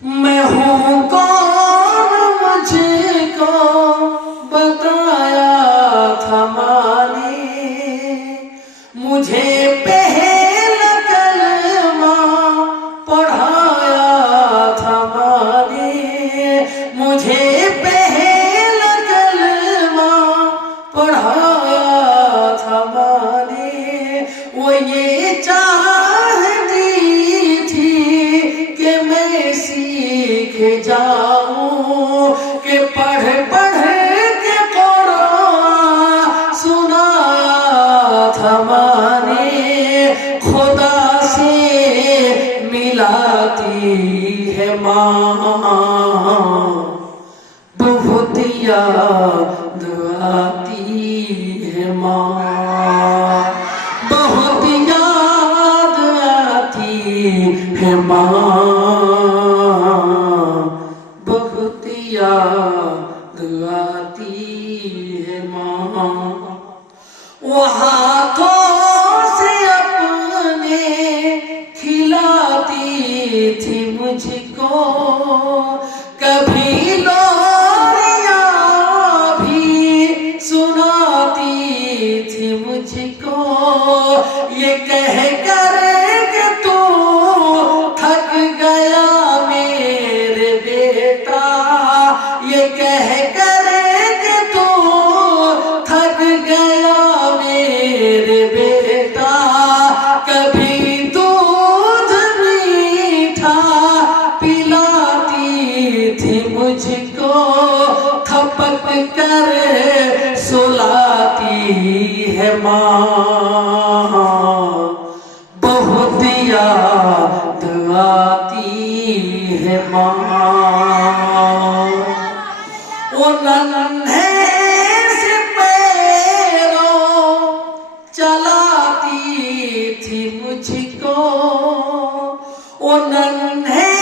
میں ہوں کون مجھے کو بتایا تھا مالی، مجھے پہلا کلمہ پڑھایا تھا مالی، مجھے پہلا کلمہ پڑھایا تھا مالی، وہ یہ چاہتی تھی کہ میں سیکھ جاؤں، کہ پڑھ پڑھ کے قرآن سنایا تھا مانے، خدا سے ملاتی ہے ماں بہت یاد آتی ہے ماں، بہت یاد آتی ہے ماں، بہت یاد آتی ہے ماں، وہ ہاتھوں سے اپنے کھلاتی تھی مجھ کو، کبھی لوریاں بھی سناتی تھی مجھ کو، یہ کہہ کر کہ تو تھک گیا میرے بیٹا، یہ کہہ کر کہ تو تھک گیا میرے بیٹا، کبھی دودھ میٹھا پلاتی تھی مجھ کو، تھپک کر سلاتی ہے ماں بہت یاد آتی ہے ماں، وہ ننھے سے پیروں چلاتی تھی مجھ کو، وہ ننھے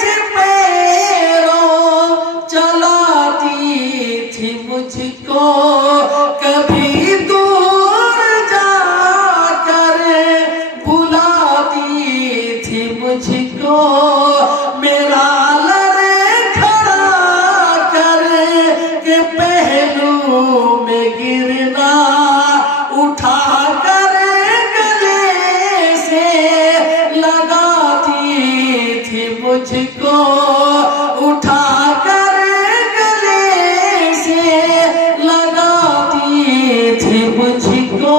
سے پیروں چلاتی تھی مجھ کو، کبھی دور جا کر بلاتی تھی مجھ کو، میرا لڑکھڑا کر کے پہلو میں گرنا، اٹھا کر گلے سے لگاتی تھی مجھ کو، اٹھا کر گلے سے لگاتی تھی مجھ کو،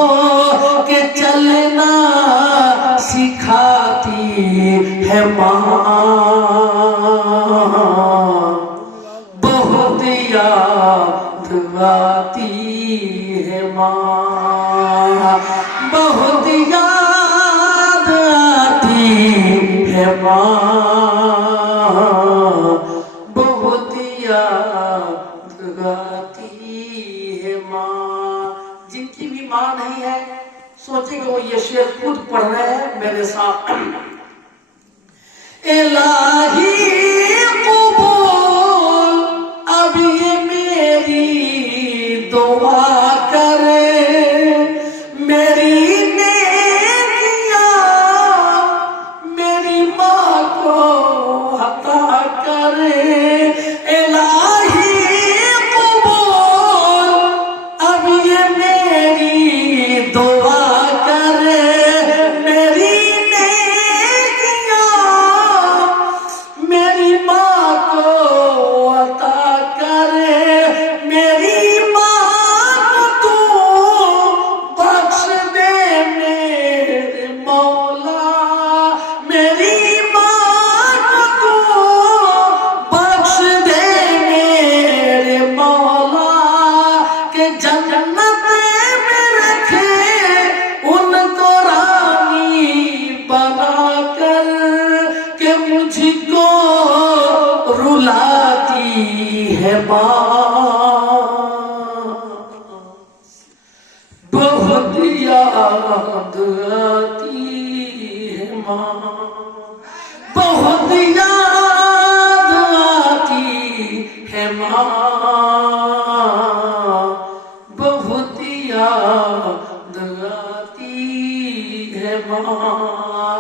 کہ چلنا سکھاتی ہے ماں بہت یاد آتی ہے ماں، بہت یاد آتی ہے ماں، بہت یاد آتی ہے ماں۔ جن کی بھی ماں نہیں ہے سوچیں کہ وہ یہ شعر خود پڑھ رہے ہیں میرے ساتھ، الہی قبول اب یہ میری دعا کرے، میری نیکیاں میری ماں کو عطا کرے، الہی قبول اب یہ میری دعا کرے، میری نیکیاں میری ماں کو عطا کرے، میری ماں کو تو بخش دے میرے مولا، میری ماں کو تو بخش دے میرے مولا، کہ جنت میں رکھے ان کو رانی بنا کر، کہ مجھ کو رلاتی ہے ماں بہت یاد آتی ہے ماں، بہت یاد آتی ہے ماں، بہت یاد آتی ہے ماں،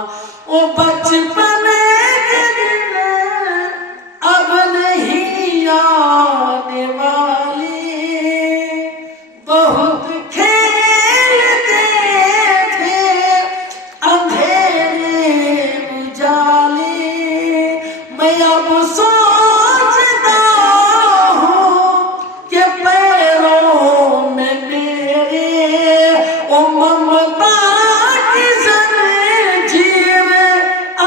وہ بچپن کے دن میں اب سوچتا ہوں کہ پیروں میں میرے او ممتا کی زنجیر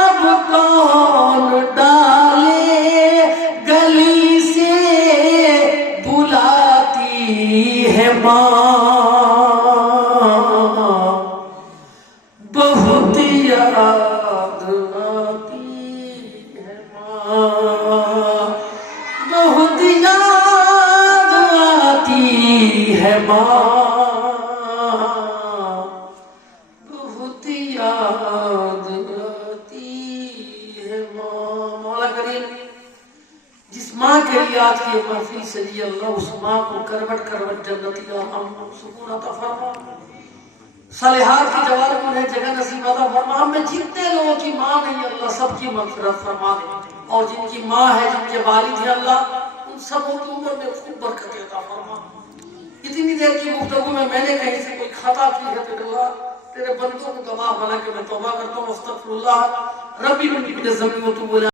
اب کون ڈالے، گلی سے بلاتی ہے ماں، بہت یاد آتی ہے ماں، بہت یاد آتی ہے ماں، بہت یاد آتی ہے ماں۔ مولا کریم جس ماں کے لیے آج کی محفل سے لیے اللہ اس ماں کو کروٹ کروٹ جنتی کا ہم سکون عطا فرما، صالحات کی جوار کو ہے جگہ نصیب عطا فرما۔ ہم میں جتنے لوگوں کی ماں نہیں اللہ سب کی مغفرت فرما دے، اور جن کی ماں ہے جن کے والد ہیں اللہ ان سبوں کی عمر میں خوب برکت عطا فرما۔ اتنی دیر کی گفتگو میں نے کہیں سے کوئی خطا کی ہے تو اللہ تیرے بندوں کو گواہ بنا کے میں توبہ کرتا ہوں، استغفر اللہ ربی من کل ذنب و توب